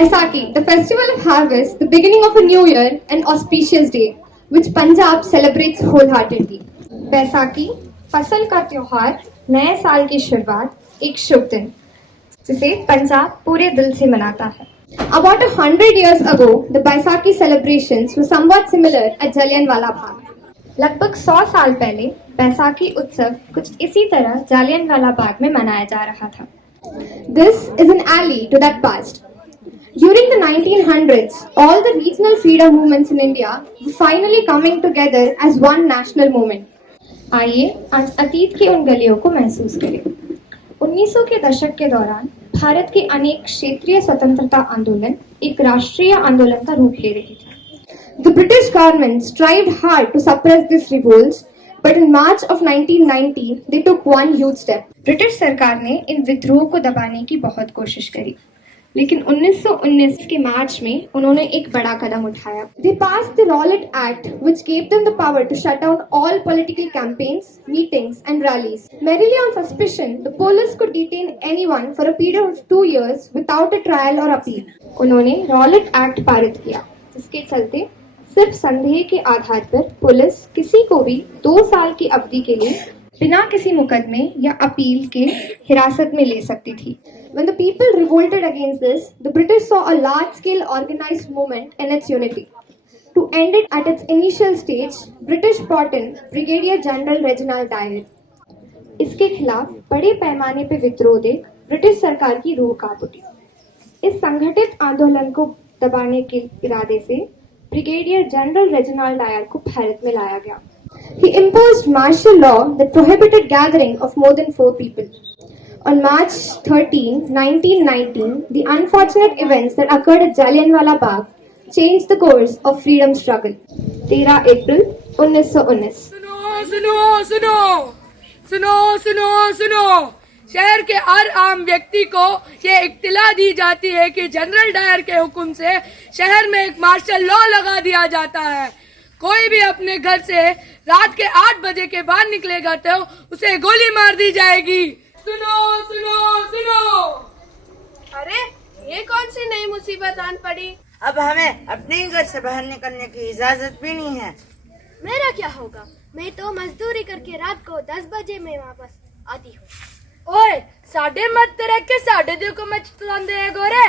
Baisakhi, the festival of harvest, the beginning of a new year, an auspicious day, which Punjab celebrates wholeheartedly. Baisakhi फसल का त्योहार, नए साल की शुरुआत, एक शुभ दिन जिसे पंजाब पूरे दिल से मनाता है. About 100 years ago, the Baisakhi celebrations were somewhat similar at Jallianwala Bagh. लगभग 100 साल पहले बैसाखी उत्सव कुछ इसी तरह जालियनवाला बाग में मनाया जा रहा था. This is an alley to that past. During the 1900s, all the regional freedom movements in India were finally coming together as one national movement. आइए आज अतीत की उन गलियों को महसूस करें. 1900 के दशक के दौरान भारत के अनेक क्षेत्रीय स्वतंत्रता आंदोलन एक राष्ट्रीय आंदोलन का रूप ले रहे थे. The British government strived hard to suppress these revolts, but in March of 1990, they took one huge step. British सरकार ने इन विद्रोह को दबाने की बहुत कोशिश करी, लेकिन 1919 के मार्च में उन्होंने एक बड़ा कदम उठाया. They passed the Rowlatt Act, which gave them the power to shut down all political campaigns, meetings, and rallies. Merely on suspicion, the police could detain anyone for a period of 2 years without a trial or appeal. उन्होंने Rowlatt Act पारित किया, जिसके चलते सिर्फ संदेह के आधार पर police किसी को भी 2 साल की अवधि के लिए बिना किसी मुकदमे या अपील के हिरासत में ले सकती थी. When the people revolted against this, the British saw a large-scale organized movement in its unity. To end it at its initial stage, British brought in Brigadier General Reginald Dyer. इसके खिलाफ बड़े पैमाने पर विद्रोह देख ब्रिटिश सरकार की रूह कांप उठी. इस संगठित आंदोलन को दबाने के इरादे से ब्रिगेडियर जनरल रेजिनाल्ड डायर को भारत में लाया गया. He imposed martial law that prohibited gathering of more than 4 people. On March 13, 1919, the unfortunate events that occurred at Jallianwala Bagh changed the course of freedom struggle. 13 अप्रैल 1919. सुनो शहर के हर आम व्यक्ति को ये इत्तला दी जाती है कि जनरल डायर के हुक्म से शहर में एक मार्शल लॉ लगा दिया जाता है. कोई भी अपने घर से रात के 8 बजे के बाद निकलेगा तो उसे गोली मार दी जाएगी. सुनो. अरे ये कौन सी नई मुसीबत आन पड़ी? अब हमें अपने ही घर से बाहर निकलने की इजाजत भी नहीं है. मेरा क्या होगा? मैं तो मजदूरी करके रात को 10 बजे में वापस आती हूँ. ओए साढ़े मत तेरे के 2:30 को मच तुलांदे है गोरे.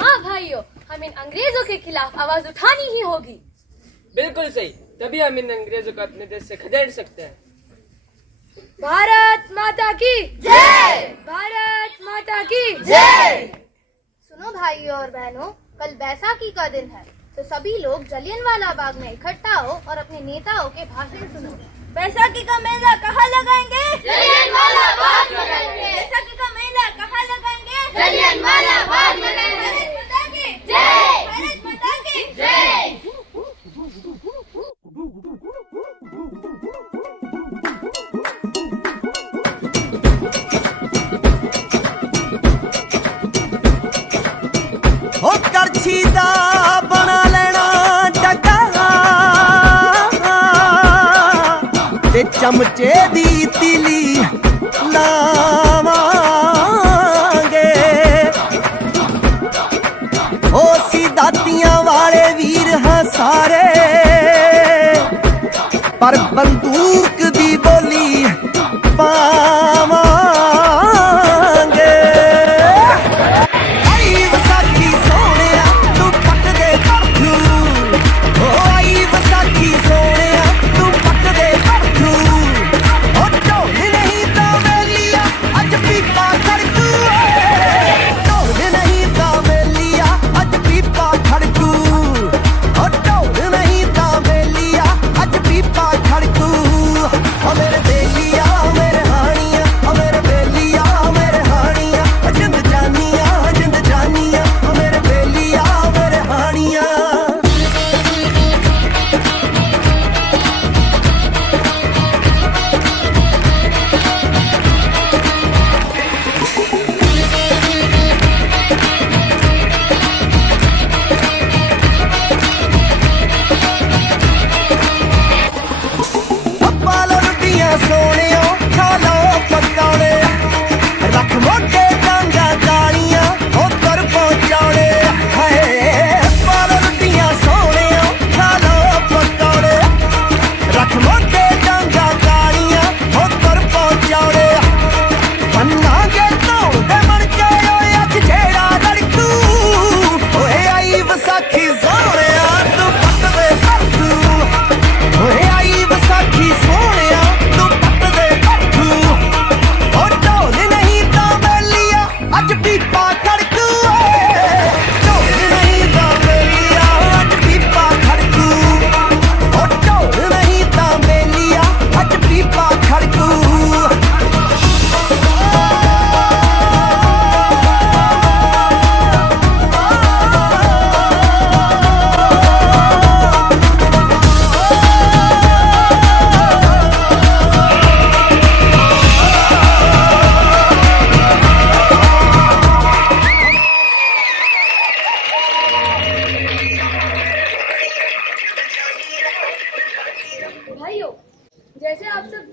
हाँ भाइयों, हम इन अंग्रेजों के खिलाफ आवाज उठानी ही होगी. बिल्कुल सही, तभी हम इन अंग्रेजों को अपने देश से खदेड़ सकते हैं. भारत माता की जय. भारत माता की जय. सुनो भाइयों और बहनों, कल बैसाखी का दिन है, तो सभी लोग जलियनवाला बाग में इकट्ठा हो और अपने नेताओं के भाषण सुनो. बैसाखी का मेला कहाँ लगाएंगे? जलियनवाला बाग लगाएंगे. बैसाखी का मेला कहाँ लगाएंगे? जलियनवाला बाग लगाएंगे. भारत माता की जय. भारत माता की जय. हो करछी दा बना लेना डगा ते चमचे दी तिली लावांगे. हो सी दातियां वाले वीर हां सारे, पर बंदूक दी बोली पावांगे.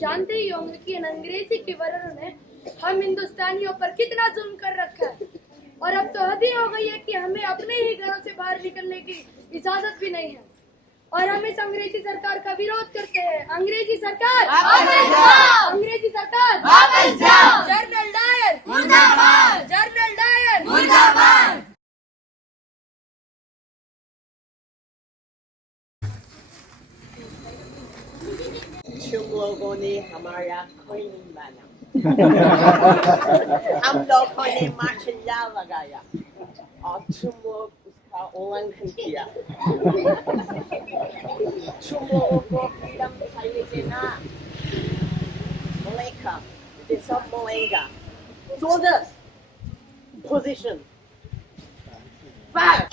जानते ही होंगे कि इन अंग्रेजी के वरणों ने हम हिंदुस्तानियों पर कितना जुल्म कर रखा है, और अब तो हद ही हो गई है कि हमें अपने ही घरों से बाहर निकलने की इजाजत भी नहीं है, और हम इस अंग्रेजी सरकार का विरोध करते हैं। अंग्रेजी सरकार वापस जाओ! अंग्रेजी सरकार वापस जाओ! जनरल डायर मुर्दाबाद! जनरल डायर मुर्दाबाद! तुम लोगों ने हमारा कोई नहीं माना। हम लोगों ने मार्शल लॉ लगाया और तुम लोग उसका उल्लंघन किया। तुम लोगों को फ्रीडम चाहिए देना मिलेगा, ये सब मिलेगा। Soldiers, position. Fire.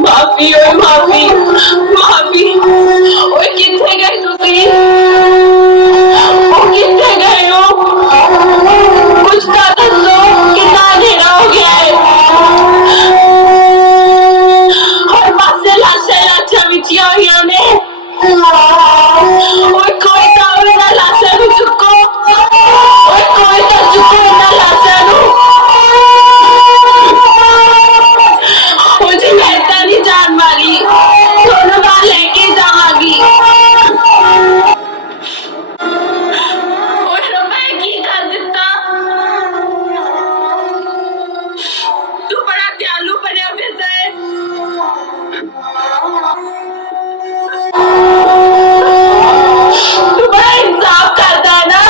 माफी ओए माफी माफी ओए किथे गए तुसी ओ किथे गए हो कुछ तो दसो कितना अंधेरा हो गया है हर पासे लाशा बिछिया हुई ने ओए कोई तो ना लाशा नु चुको ओए कोई तो चुको ना लाशा नु मुझे कहता नहीं जान मारी दोनों बार लेके जावांगी और मैं की कर दिता तू बड़ा दयालु बनया फिरदा है तू बड़ा इंसाफ करता है ना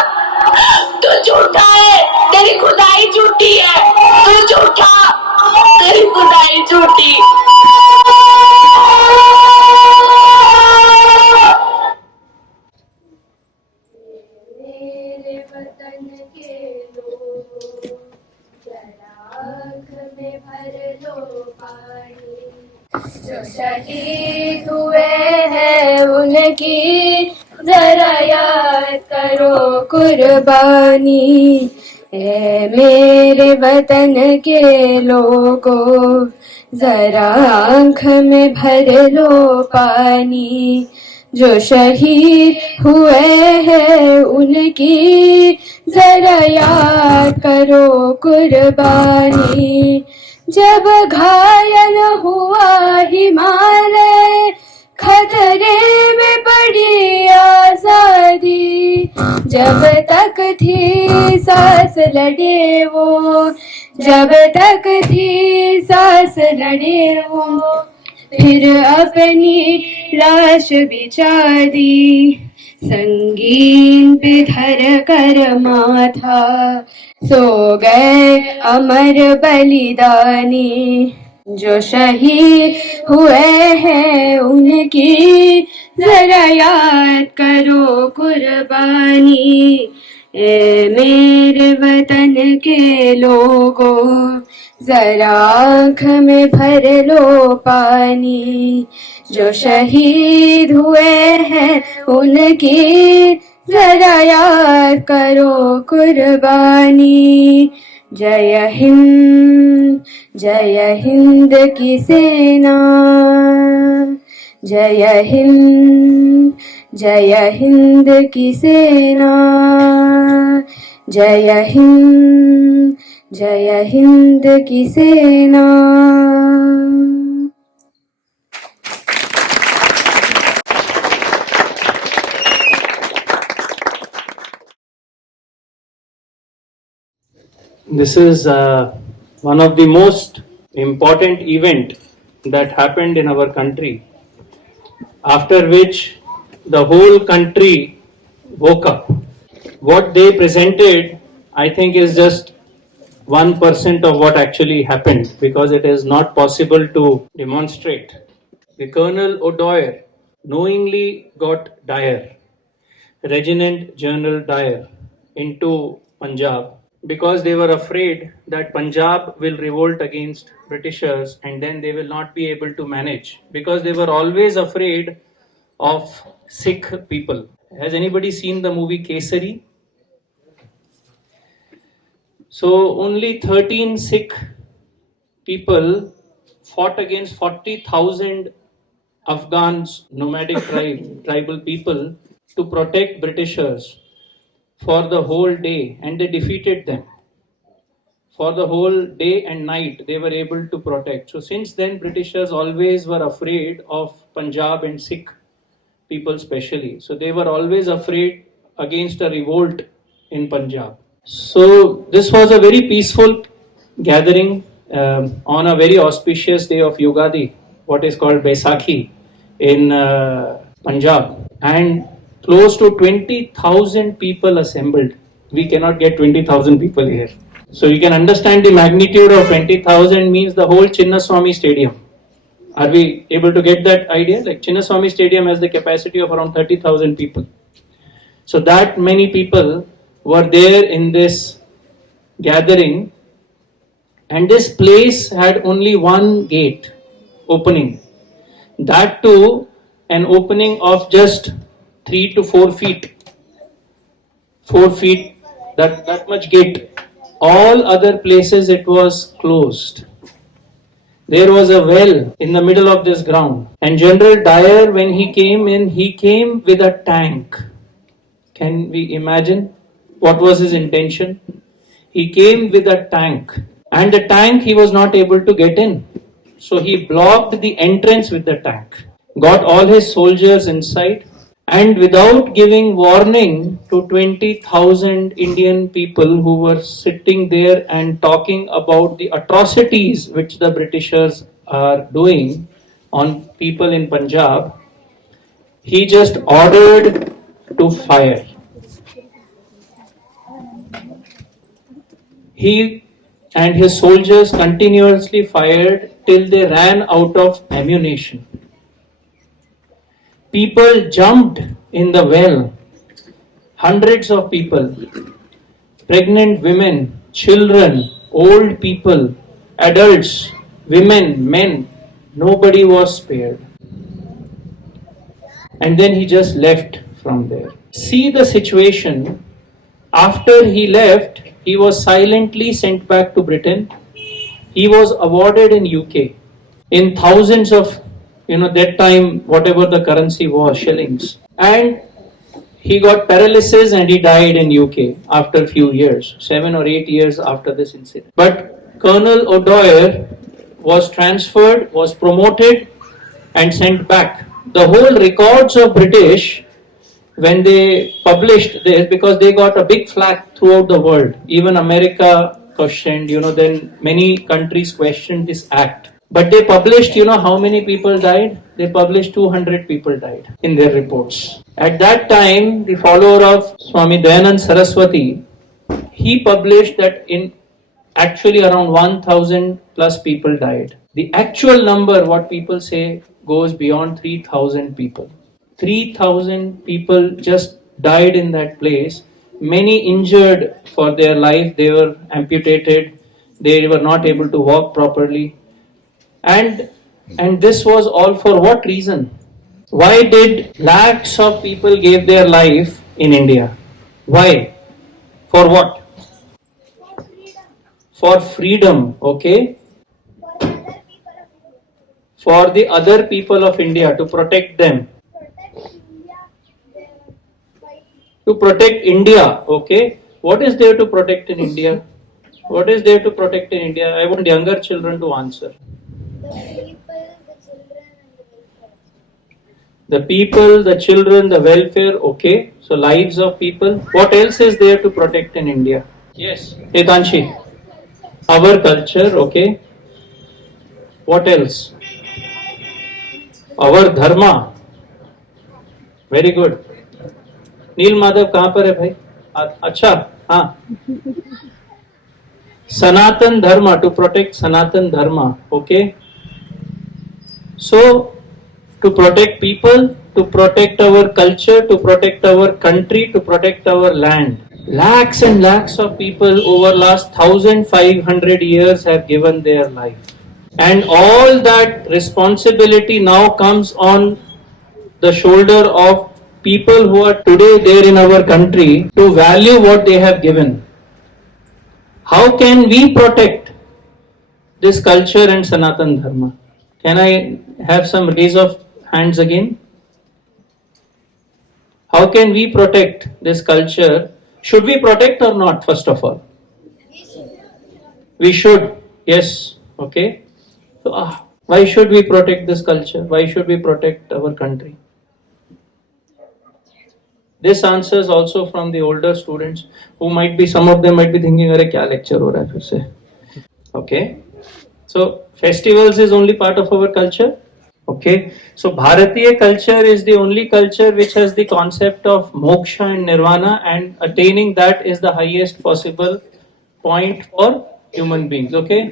तू झूठा है तेरी खुदाई झूठी है तू झूठा तेरी खुदाई झूठी मेरे वतन के लोगों जरा आँख में भर लो पानी जो शहीद हुए हैं उनकी जरा याद करो कुर्बानी ए मेरे वतन के लोगों जरा आँख में भर लो पानी जो शहीद हुए हैं उनकी जरा याद करो कुर्बानी जब घायल हुआ हिमालय खतरे में पड़ी आजादी जब तक थी सांस लड़े वो जब तक थी सांस लड़े वो फिर अपनी लाश बिछा दी संगीन पे धर कर माथा सो गए अमर बलिदानी जो शहीद हुए हैं उनकी जरा याद करो कुर्बानी ए मेरे वतन के लोगों जरा आँख में भर लो पानी जो शहीद हुए हैं उनकी जरा याद करो कुर्बानी जय हिंद की सेना जय हिंद की सेना जय हिंद की सेना This is one of the most important event that happened in our country, after which the whole country woke up. What they presented, I think, is just 1% of what actually happened, because it is not possible to demonstrate. The Colonel Dyer knowingly got Dyer. Reginald General Dyer into Punjab because they were afraid that Punjab will revolt against Britishers and then they will not be able to manage, because they were always afraid of Sikh people. Has anybody seen the movie Kesari? So only 13 Sikh people fought against 40,000 Afghans, nomadic tribal people, to protect Britishers for the whole day, and they defeated them. For the whole day and night, they were able to protect. So since then, Britishers always were afraid of Punjab and Sikh people especially. So they were always afraid against a revolt in Punjab. So this was a very peaceful gathering on a very auspicious day of Yugadi, what is called Baisakhi in Punjab, and close to 20,000 people assembled. We cannot get 20,000 people here. So you can understand the magnitude of 20,000 means the whole Chinnaswamy Stadium. Are we able to get that idea? Like Chinnaswamy Stadium has the capacity of around 30,000 people. So that many people were there in this gathering, and this place had only one gate opening. That too, an opening of just 3 to 4 feet. 4 feet, that much gate. All other places it was closed. There was a well in the middle of this ground. And General Dyer, when he came in, he came with a tank. Can we imagine what was his intention? He came with a tank. And the tank he was not able to get in. So he blocked the entrance with the tank. Got all his soldiers inside. And without giving warning to 20,000 Indian people who were sitting there and talking about the atrocities which the Britishers are doing on people in Punjab, he just ordered to fire. He and his soldiers continuously fired till they ran out of ammunition. People jumped in the well, hundreds of people, pregnant women, children, old people, adults, women, men, nobody was spared. And then he just left from there. See the situation. After he left, he was silently sent back to Britain. He was awarded in UK in thousands of, that time, whatever the currency was, shillings. And he got paralysis and he died in UK after a few years, 7 or 8 years after this incident. But Colonel Dyer was transferred, was promoted and sent back. The whole records of British, when they published this, because they got a big flack throughout the world, even America questioned, then many countries questioned this act. But they published, how many people died? They published 200 people died in their reports. At that time, the follower of Swami Dayanand Saraswati, he published that in actually around 1,000 plus people died. The actual number, what people say, goes beyond 3,000 people. 3,000 people just died in that place. Many injured for their life. They were amputated. They were not able to walk properly. And this was all for what reason? Why did lakhs of people gave their life in India? Why? For what? For freedom, okay? For the other people of India, to protect them. To protect India, okay? What is there to protect in India? What is there to protect in India? I want younger children to answer. The people, the children, the welfare, okay. So lives of people. What else is there to protect in India? Yes, Etanshi. Our culture, okay. What else? Our dharma. Very good. नील माधव कहाँ पर है भाई? अच्छा, हाँ. Sanatan Dharma, to protect Sanatan Dharma, okay? So, to protect people, to protect our culture, to protect our country, to protect our land. Lakhs and lakhs of people over last 1500 years have given their life. And all that responsibility now comes on the shoulder of people who are today there in our country to value what they have given. How can we protect this culture and Sanatan Dharma? Can I have some raise of hands again? How can we protect this culture? Should we protect or not, first of all? We should. Yes. Okay. So, why should we protect this culture? Why should we protect our country? This answers also from the older students who might be, some of them might be thinking, "Arey, kya lecture ho raha hai phir se?" Okay. So, festivals is only part of our culture. Okay. So, Bharatiya culture is the only culture which has the concept of moksha and nirvana, and attaining that is the highest possible point for human beings. Okay.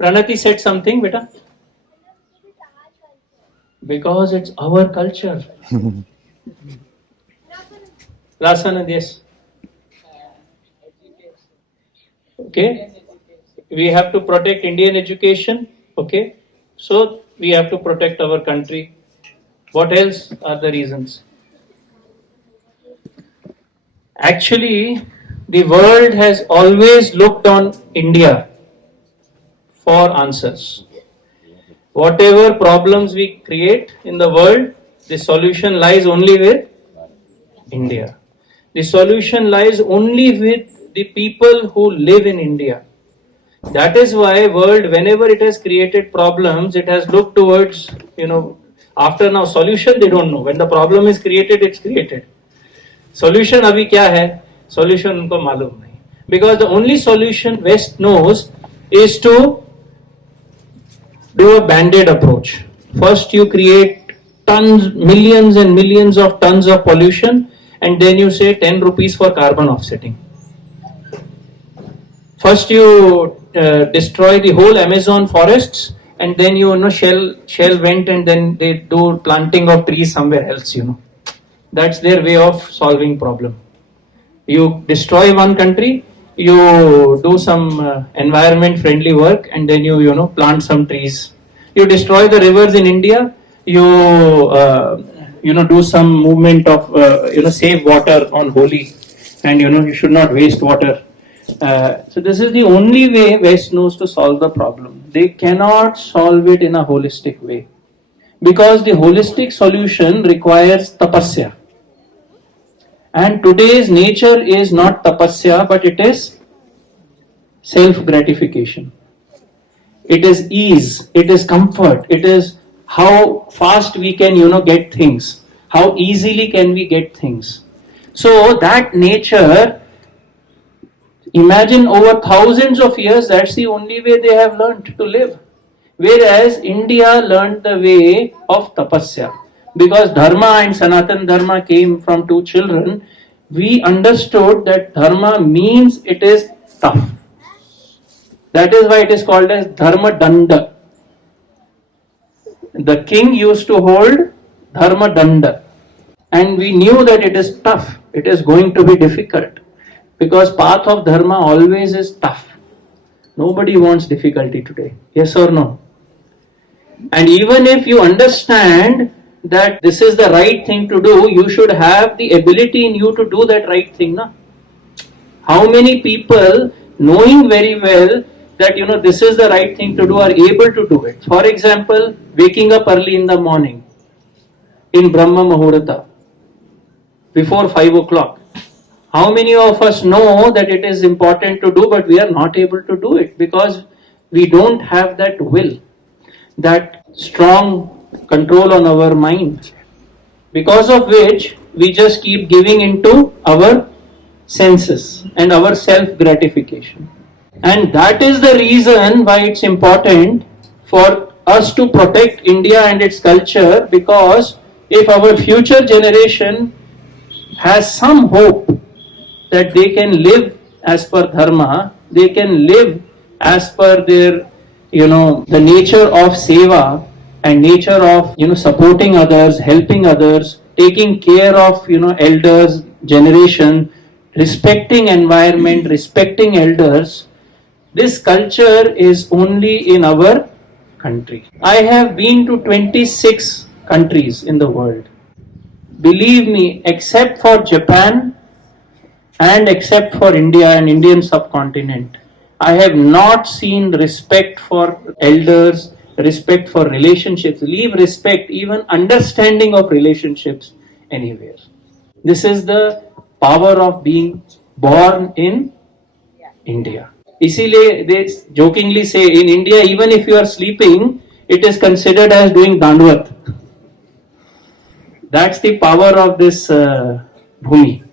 Pranati said something, beta. Because it's our culture. Rasanand, yes. Okay. We have to protect Indian education. Okay. So we have to protect our country. What else are the reasons? Actually, the world has always looked on India for answers. Whatever problems we create in the world, the solution lies only with India. The solution lies only with the people who live in India. That is why world, whenever it has created problems, it has looked towards, after now solution they don't know. When the problem is created, it's created. Solution abhi kya hai? Solution unko malum nahi. Because the only solution West knows is to do a band-aid approach. First you create tons, millions and millions of tons of pollution, and then you say 10 rupees for carbon offsetting. First you destroy the whole Amazon forests, and then Shell went and then they do planting of trees somewhere else, That's their way of solving problem. You destroy one country, you do some environment friendly work, and then you plant some trees. You destroy the rivers in India, you do some movement of save water on Holi, and you should not waste water. So this is the only way West knows to solve the problem. They cannot solve it in a holistic way, because the holistic solution requires tapasya. And today's nature is not tapasya, but it is self-gratification. It is ease, it is comfort, it is how fast we can, get things. How easily can we get things. So that nature, imagine over thousands of years, that's the only way they have learned to live. Whereas India learned the way of tapasya. Because Dharma and Sanatan Dharma came from two children, we understood that Dharma means it is tough. That is why it is called as Dharma Danda. The king used to hold Dharma Danda. And we knew that it is tough. It is going to be difficult. Because path of Dharma always is tough. Nobody wants difficulty today. Yes or no? And even if you understand that this is the right thing to do, you should have the ability in you to do that right thing. Na? How many people, knowing very well that this is the right thing to do, are able to do it? For example, waking up early in the morning in Brahma Muhurta before 5 o'clock. How many of us know that it is important to do, but we are not able to do it because we don't have that will, that strong control on our mind, because of which we just keep giving into our senses and our self-gratification. And that is the reason why it's important for us to protect India and its culture, because if our future generation has some hope that they can live as per dharma, they can live as per their, the nature of seva, and nature of supporting others, helping others, taking care of elders, generation, respecting environment, respecting elders. This culture is only in our country. I have been to 26 countries in the world. Believe me, except for Japan and except for India and Indian subcontinent, I have not seen respect for elders, respect for relationships, leave respect, even understanding of relationships anywhere. This is the power of being born in India. इसीलिए they jokingly say in India, even if you are sleeping, it is considered as doing dandvat. That's the power of this bhumi.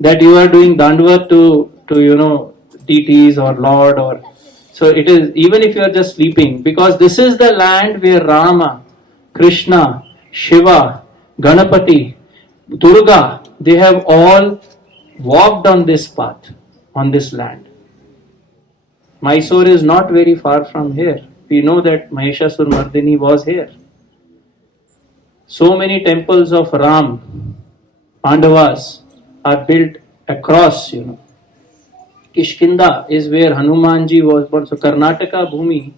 That you are doing dandvat to deities or Lord, or so it is, even if you are just sleeping, because this is the land where Rama, Krishna, Shiva, Ganapati, Durga, they have all walked on this path, on this land. Mysore is not very far from here. We know that Mahishasur Mardini was here. So many temples of Ram, Pandavas, are built across, Kishkinda is where Hanumanji was born. So Karnataka Bhumi,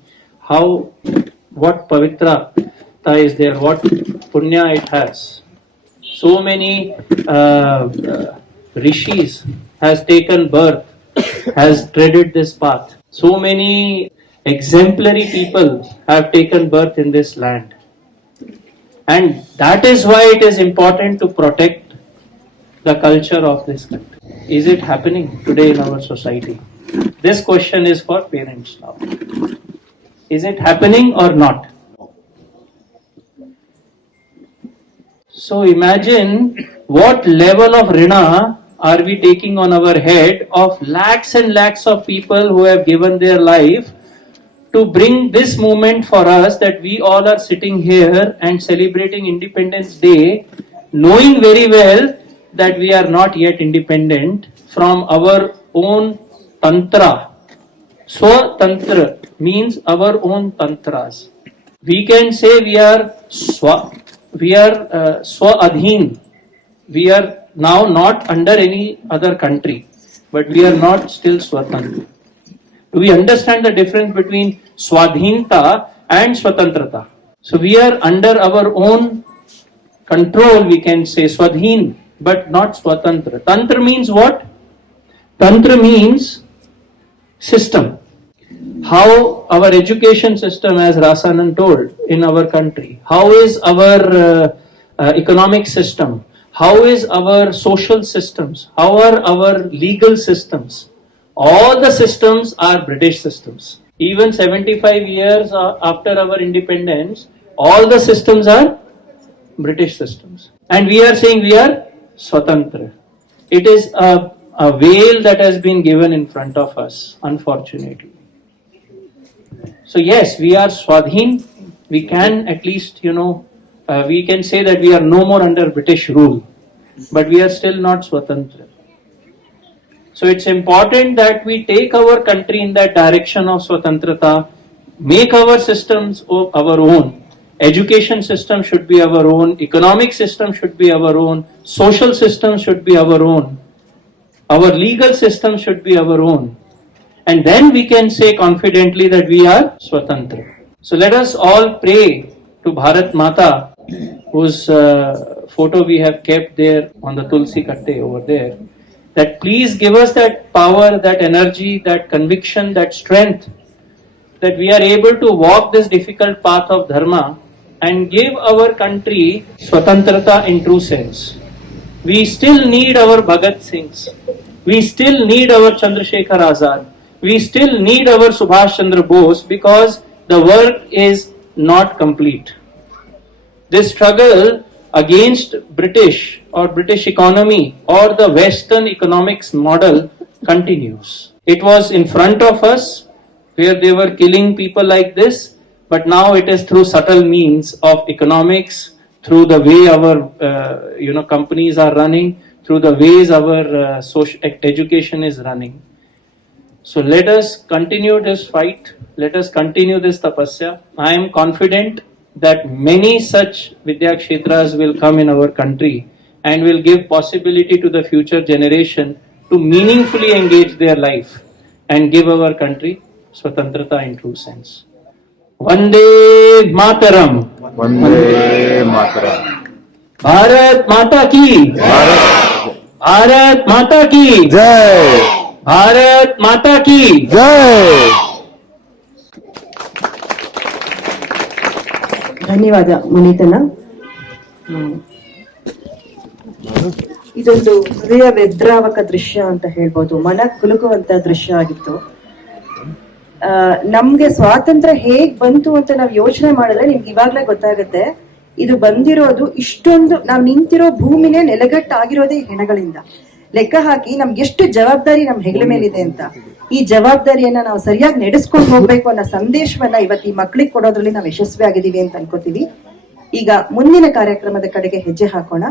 what Pavitra is there, what Punya it has. So many Rishis has taken birth, has treaded this path. So many exemplary people have taken birth in this land. And that is why it is important to protect the culture of this country. Is it happening today in our society? This question is for parents now. Is it happening or not? So imagine what level of rina are we taking on our head of lakhs and lakhs of people who have given their life to bring this moment for us, that we all are sitting here and celebrating Independence Day, knowing very well that we are not yet independent from our own tantra. Swatantra means our own tantras. We can say we are swa-adhin. We are now not under any other country, but we are not still swatantra. Do we understand the difference between swadhinta and swatantrata? So we are under our own control, we can say swadhin, but not swatantra. Tantra means what? Tantra means system. How our education system, as Rasanan told, in our country. How is our economic system? How is our social systems? How are our legal systems? All the systems are British systems. Even 75 years after our independence, all the systems are British systems. And we are saying we are Swatantra. It is a veil that has been given in front of us, unfortunately. So yes, we are Swadhin. We can at least, we can say that we are no more under British rule. But we are still not Swatantra. So it's important that we take our country in that direction of Swatantrata, make our systems our own. Education system should be our own, economic system should be our own, social system should be our own, our legal system should be our own. And then we can say confidently that we are Swatantra. So let us all pray to Bharat Mata, whose photo we have kept there on the Tulsi Katte over there, that please give us that power, that energy, that conviction, that strength, that we are able to walk this difficult path of Dharma and give our country Swatantrata in true sense. We still need our Bhagat Singhs. We still need our Chandrasekhar Azad. We still need our Subhash Chandra Bose, because the work is not complete. This struggle against British or British economy or the Western economics model continues. It was in front of us where they were killing people like this, but now it is through subtle means of economics, through the way our companies are running, through the ways our social education is running. So let us continue this fight. Let us continue this tapasya. I am confident that many such Vidyakshetras will come in our country and will give possibility to the future generation to meaningfully engage their life and give our country Swatantrata in true sense. Vande Mataram. Vande Mataram. Bharat Mata ki. Bharat Mata ki. Jai. Bharat माता की जय. ಧನ್ಯವಾದ ಮುನೀತನ. ಇದೊಂದು ಹೃದಯ ವಿದ್ರಾವಕ ದೃಶ್ಯ ಅಂತ ಹೇಳ್ಬೋದು, ಮನ ಕುಲುಕುವಂತ ದೃಶ್ಯ ಆಗಿತ್ತು. ನಮ್ಗೆ ಸ್ವಾತಂತ್ರ್ಯ ಹೇಗ್ ಬಂತು ಅಂತ ನಾವ್ ಯೋಚನೆ ಮಾಡಿದ್ರೆ ನಿಮ್ಗೆ ಇವಾಗ್ಲೇ ಗೊತ್ತಾಗುತ್ತೆ. ಇದು ಬಂದಿರೋದು ಇಷ್ಟೊಂದು ನಾವ್ ನಿಂತಿರೋ ಭೂಮಿನೇ ನೆಲಗಟ್ಟಾಗಿರೋದೇ ಹೆಣಗಳಿಂದ. ಲೆಕ್ಕ ಹಾಕಿ ನಮ್ಗೆ ಎಷ್ಟು ಜವಾಬ್ದಾರಿ ನಮ್ ಹೆಗಲ ಮೇಲಿದೆ ಅಂತ. ಈ ಜವಾಬ್ದಾರಿಯನ್ನ ನಾವು ಸರಿಯಾಗಿ ನಡೆಸ್ಕೊಂಡು ಹೋಗ್ಬೇಕು ಅನ್ನೋ ಸಂದೇಶವನ್ನ ಇವತ್ತು ಈ ಮಕ್ಳಿಗೆ ಕೊಡೋದ್ರಲ್ಲಿ ನಾವು ಯಶಸ್ವಿ ಆಗಿದೀವಿ ಅಂತ ಅನ್ಕೋತೀವಿ. ಈಗ ಮುಂದಿನ ಕಾರ್ಯಕ್ರಮದ ಕಡೆಗೆ ಹೆಜ್ಜೆ ಹಾಕೋಣ.